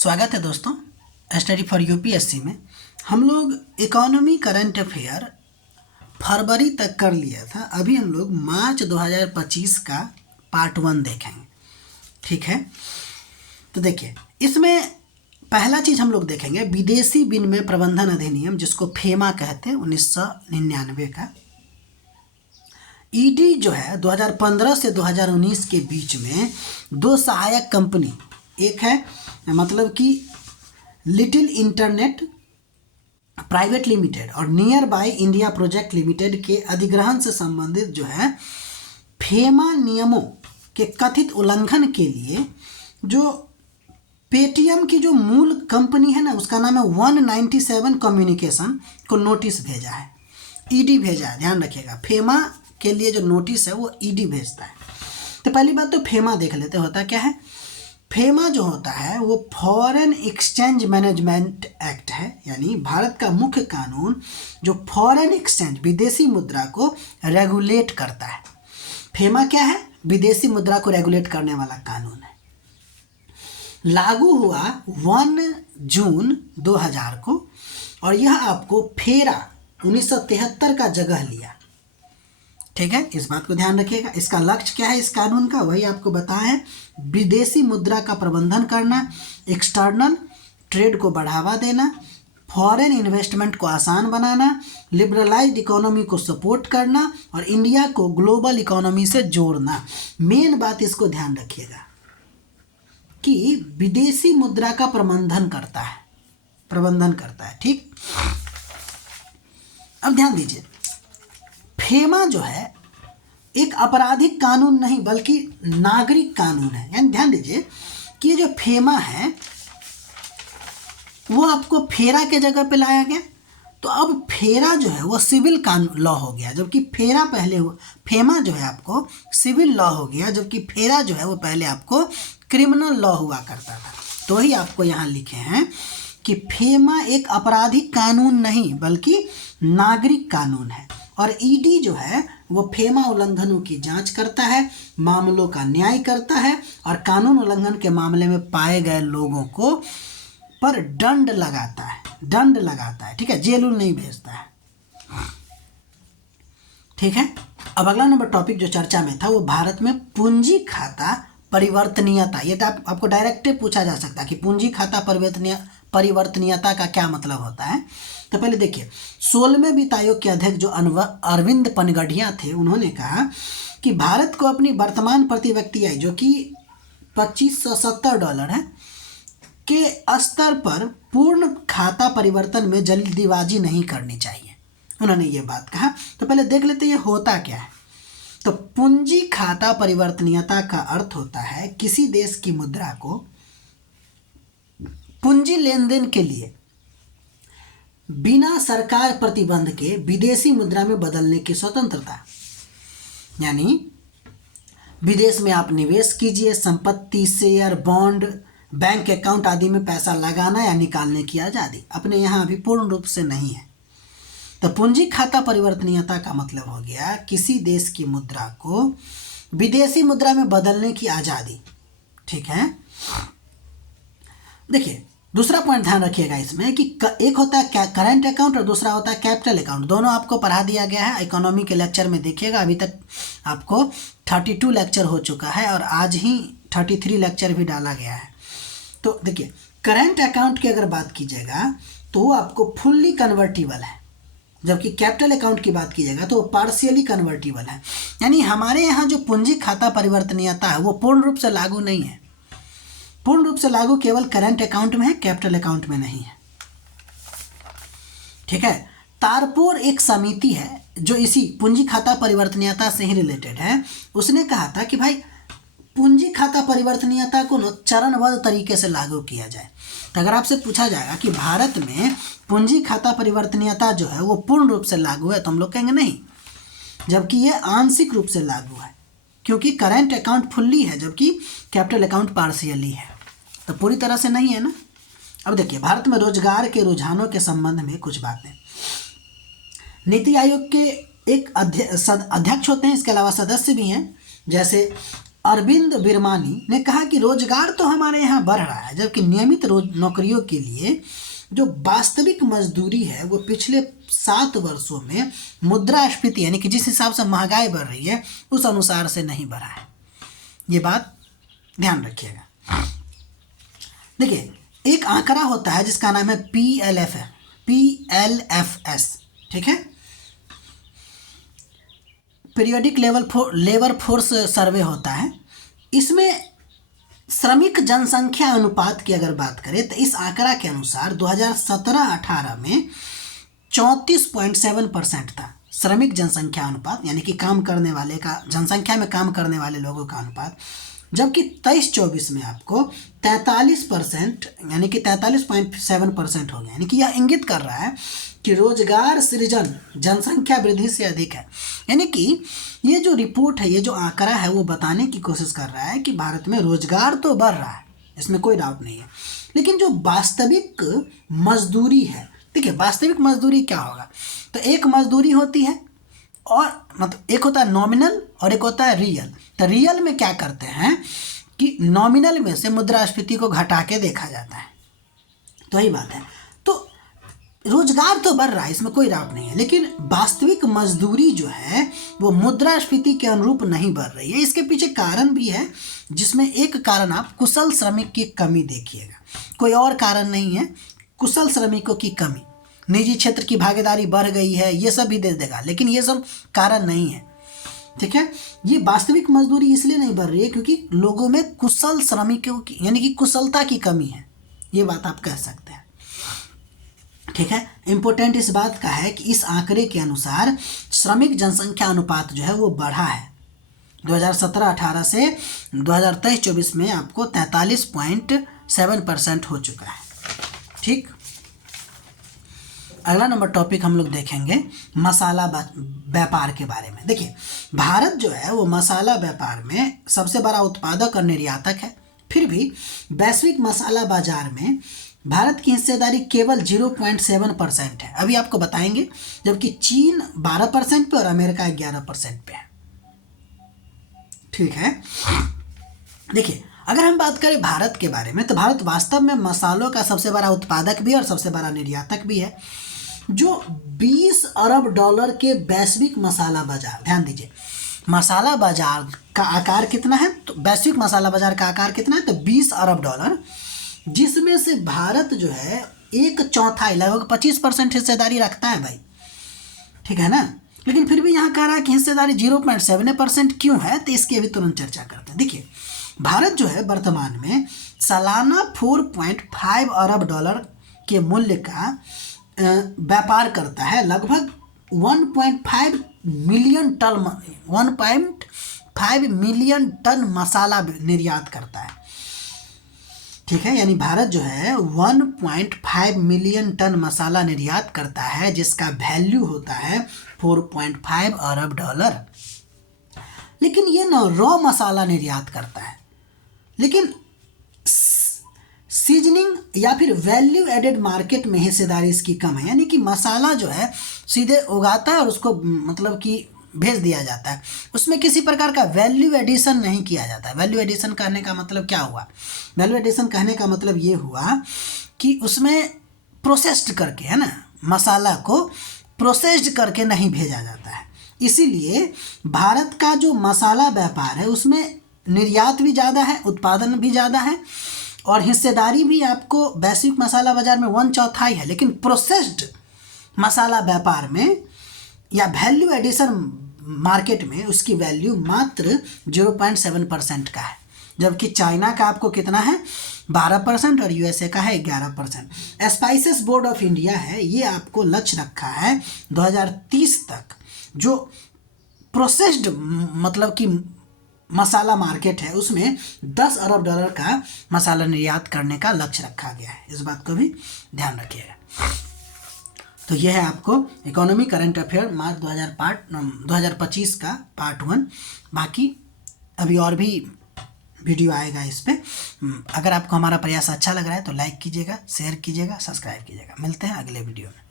स्वागत है दोस्तों स्टडी फॉर यूपीएससी में। हम लोग इकोनॉमी करंट अफेयर फरवरी तक कर लिया था। अभी हम लोग मार्च 2025 का पार्ट 1 देखेंगे। ठीक है, तो देखिए इसमें पहला चीज़ हम लोग देखेंगे विदेशी विनिमय प्रबंधन अधिनियम, जिसको फेमा कहते हैं, 1999 का। ईडी जो है 2015 से 2019 के बीच में दो सहायक कंपनी, एक है मतलब कि लिटिल इंटरनेट प्राइवेट लिमिटेड और near by India project limited के अधिग्रहण से संबंधित जो है फेमा नियमों के कथित उल्लंघन के लिए जो पेटीएम की जो मूल कंपनी है ना, उसका नाम है 197 कम्युनिकेशन को नोटिस भेजा है। ईडी भेजा है, ध्यान रखिएगा। फेमा के लिए जो नोटिस है वो ईडी भेजता है। तो पहली बात तो फेमा देख लेते, होता क्या है। फेमा जो होता है वो फॉरेन एक्सचेंज मैनेजमेंट एक्ट है, यानी भारत का मुख्य कानून जो फॉरेन एक्सचेंज विदेशी मुद्रा को रेगुलेट करता है। फेमा क्या है? विदेशी मुद्रा को रेगुलेट करने वाला कानून है। लागू हुआ 1 जून 2000 को और यह आपको फेरा 1973 का जगह लिया। ठीक है, इस बात को ध्यान रखिएगा। इसका लक्ष्य क्या है इस कानून का, वही आपको बताया है। विदेशी मुद्रा का प्रबंधन करना, एक्सटर्नल ट्रेड को बढ़ावा देना, फॉरेन इन्वेस्टमेंट को आसान बनाना, लिबरलाइज्ड इकोनॉमी को सपोर्ट करना और इंडिया को ग्लोबल इकोनॉमी से जोड़ना। मेन बात इसको ध्यान रखिएगा कि विदेशी मुद्रा का प्रबंधन करता है। ठीक, अब ध्यान दीजिए, फेमा जो है एक आपराधिक कानून नहीं बल्कि नागरिक कानून है। यानी ध्यान दीजिए कि ये जो फेमा है वो आपको फेरा के जगह पे लाया गया। तो अब फेरा जो है वो सिविल कानून लॉ हो गया, जबकि फेरा पहले हुआ। फेमा जो है आपको सिविल लॉ हो गया, जबकि फेरा जो है वो पहले आपको क्रिमिनल लॉ हुआ करता था। तो ही आपको यहाँ लिखे हैं कि फेमा एक आपराधिक कानून नहीं बल्कि नागरिक कानून है। और ईडी जो है वो फेमा उल्लंघनों की जांच करता है, मामलों का न्याय करता है और कानून उल्लंघन के मामले में पाए गए लोगों को पर दंड लगाता है। ठीक है, जेल नहीं भेजता है। ठीक है, अब अगला नंबर टॉपिक जो चर्चा में था वो भारत में पूंजी खाता परिवर्तनीयता। ये तो आपको डायरेक्ट पूछा जा सकता है कि पूंजी खाता परिवर्तनीयता का क्या मतलब होता है। तो पहले देखिए, 16वें वित्त आयोग के अध्यक्ष जो अरविंद पनगढ़िया थे, उन्होंने कहा कि भारत को अपनी वर्तमान प्रति व्यक्ति आय जो कि $2570 है के स्तर पर पूर्ण खाता परिवर्तन में जल्दीबाजी नहीं करनी चाहिए। उन्होंने ये बात कहा। तो पहले देख लेते ये होता क्या है। तो पूंजी खाता परिवर्तनीयता का अर्थ होता है किसी देश की मुद्रा को पूंजी लेन देन के लिए बिना सरकार प्रतिबंध के विदेशी मुद्रा में बदलने की स्वतंत्रता। यानी विदेश में आप निवेश कीजिए, संपत्ति, शेयर, बॉन्ड, बैंक अकाउंट आदि में पैसा लगाना या निकालने की आज़ादी अपने यहाँ अभी पूर्ण रूप से नहीं है। तो पूंजी खाता परिवर्तनीयता का मतलब हो गया किसी देश की मुद्रा को विदेशी मुद्रा में बदलने की आज़ादी। ठीक है, देखिए दूसरा पॉइंट ध्यान रखिएगा इसमें कि एक होता है करंट अकाउंट और दूसरा होता है कैपिटल अकाउंट। दोनों आपको पढ़ा दिया गया है इकोनॉमी के लेक्चर में। देखिएगा अभी तक आपको 32 लेक्चर हो चुका है और आज ही 33 लेक्चर भी डाला गया है। तो देखिए करंट अकाउंट की अगर बात कीजिएगा तो वो आपको फुल्ली कन्वर्टिबल है, जबकि कैपिटल अकाउंट की बात कीजिएगा तो वो पार्शियली कन्वर्टिबल है। यानी हमारे यहाँ जो पूंजी खाता परिवर्तनीयता है वो पूर्ण रूप से लागू नहीं है। पूर्ण रूप से लागू केवल करंट अकाउंट में है, कैपिटल अकाउंट में नहीं है। ठीक है, तारपोर एक समिति है जो इसी पूंजी खाता परिवर्तनीयता से ही रिलेटेड है। उसने कहा था कि भाई पूंजी खाता परिवर्तनीयता को न चरणबद्ध तरीके से लागू किया जाए। तो अगर आपसे पूछा जाएगा कि भारत में पूंजी खाता परिवर्तनीयता जो है वो पूर्ण रूप से लागू है, तो हम लोग कहेंगे नहीं, जबकि ये आंशिक रूप से लागू है, क्योंकि करंट अकाउंट फुल्ली है जबकि कैपिटल अकाउंट पार्शियली है। तो पूरी तरह से नहीं है ना। अब देखिए भारत में रोजगार के रुझानों के संबंध में कुछ बातें। नीति आयोग के एक अध्यक्ष होते हैं, इसके अलावा सदस्य भी हैं, जैसे अरविंद बिरमानी ने कहा कि रोजगार तो हमारे यहाँ बढ़ रहा है, जबकि नियमित नौकरियों के लिए जो वास्तविक मजदूरी है वो पिछले 7 वर्षों में मुद्रास्फीति यानी कि जिस हिसाब से महंगाई बढ़ रही है उस अनुसार से नहीं बढ़ा है। ये बात ध्यान रखिएगा। देखिए, एक आंकड़ा होता है जिसका नाम है PLFS, ठीक है, पीरियोडिक लेबर फोर्स सर्वे होता है। इसमें श्रमिक जनसंख्या अनुपात की अगर बात करें तो इस आंकड़ा के अनुसार 2017-18 में 34.7% था श्रमिक जनसंख्या अनुपात, यानी कि काम करने वाले का, जनसंख्या में काम करने वाले लोगों का अनुपात, जबकि 23-24 में आपको 43% यानी कि 43.7% हो गया। यानी कि यह इंगित कर रहा है कि रोजगार सृजन जनसंख्या वृद्धि से अधिक है। यानी कि ये जो रिपोर्ट है, ये जो आंकड़ा है, वो बताने की कोशिश कर रहा है कि भारत में रोजगार तो बढ़ रहा है, इसमें कोई डाउट नहीं है, लेकिन जो वास्तविक मजदूरी है, देखिए वास्तविक मजदूरी क्या होगा, तो एक मजदूरी होती है और मतलब एक होता है नॉमिनल और एक होता है रियल। तो रियल में क्या करते हैं कि नॉमिनल में से मुद्रास्फीति को घटा के देखा जाता है, तो यही बात है। तो रोजगार तो बढ़ रहा है, इसमें कोई डाउट नहीं है, लेकिन वास्तविक मजदूरी जो है वो मुद्रास्फीति के अनुरूप नहीं बढ़ रही है। इसके पीछे कारण भी है, जिसमें एक कारण आप कुशल श्रमिक की कमी देखिएगा, कोई और कारण नहीं है, कुशल श्रमिकों की कमी, निजी क्षेत्र की भागीदारी बढ़ गई है, ये सब भी दे देगा, लेकिन ये सब कारण नहीं है, ठीक है। ये वास्तविक मजदूरी इसलिए नहीं बढ़ रही है क्योंकि लोगों में कुशल श्रमिकों की यानी कि कुशलता की कमी है, ये बात आप कह सकते हैं, ठीक है। इंपॉर्टेंट इस बात का है कि इस आंकड़े के अनुसार श्रमिक जनसंख्या अनुपात जो है वो बढ़ा है 2017-18 से 2023-24 में आपको 43.7% हो चुका है, ठीक। अगला नंबर टॉपिक हम लोग देखेंगे मसाला व्यापार के बारे में। देखिए, भारत जो है वो मसाला व्यापार में सबसे बड़ा उत्पादक और निर्यातक है, फिर भी वैश्विक मसाला बाजार में भारत की हिस्सेदारी केवल 0.7% है, अभी आपको बताएंगे, जबकि चीन 12% पे और अमेरिका 11% पे है, ठीक है। देखिए, अगर हम बात करें भारत के बारे में तो भारत वास्तव में मसालों का सबसे बड़ा उत्पादक भी है और सबसे बड़ा निर्यातक भी है। जो 20 अरब डॉलर के वैश्विक मसाला बाजार, ध्यान दीजिए, मसाला बाजार का आकार कितना है, तो वैश्विक मसाला बाजार का आकार कितना है, तो 20 अरब डॉलर, जिसमें से भारत जो है 1/4 लगभग 25% हिस्सेदारी रखता है भाई, ठीक है ना। लेकिन फिर भी यहाँ कह रहा है कि हिस्सेदारी 0.7% क्यों है, तो इसकी अभी तुरंत चर्चा करते हैं। देखिए, भारत जो है वर्तमान में सालाना 4.5 अरब डॉलर के मूल्य का व्यापार करता है, लगभग 1.5 मिलियन टन मसाला निर्यात करता है, ठीक है। यानी भारत जो है 1.5 मिलियन टन मसाला निर्यात करता है, जिसका वैल्यू होता है 4.5 अरब डॉलर। लेकिन ये ना रॉ मसाला निर्यात करता है, लेकिन सीजनिंग या फिर वैल्यू एडेड मार्केट में हिस्सेदारी इसकी कम है। यानी कि मसाला जो है सीधे उगाता है और उसको मतलब कि भेज दिया जाता है, उसमें किसी प्रकार का वैल्यू एडिशन नहीं किया जाता है। वैल्यू एडिशन कहने का मतलब क्या हुआ, वैल्यू एडिशन कहने का मतलब ये हुआ कि उसमें प्रोसेस्ड करके, है ना, मसाला को प्रोसेस्ड करके नहीं भेजा जाता है। इसीलिए भारत का जो मसाला व्यापार है उसमें निर्यात भी ज़्यादा है, उत्पादन भी ज़्यादा है और हिस्सेदारी भी आपको वैश्विक मसाला बाजार में 1/4 है, लेकिन प्रोसेस्ड मसाला व्यापार में या वैल्यू एडिशन मार्केट में उसकी वैल्यू मात्र 0.7% का है, जबकि चाइना का आपको कितना है 12% और यूएसए का है 11%। स्पाइसेस बोर्ड ऑफ इंडिया है, ये आपको लक्ष्य रखा है 2030 तक जो प्रोसेस्ड मतलब कि मसाला मार्केट है उसमें 10 अरब डॉलर का मसाला निर्यात करने का लक्ष्य रखा गया है, इस बात को भी ध्यान रखिएगा। तो यह है आपको इकोनॉमी करंट अफेयर मार्च 2025 का पार्ट 1। बाकी अभी और भी वीडियो आएगा इस पर। अगर आपको हमारा प्रयास अच्छा लग रहा है तो लाइक कीजिएगा, शेयर कीजिएगा, सब्सक्राइब कीजिएगा। मिलते हैं अगले वीडियो में।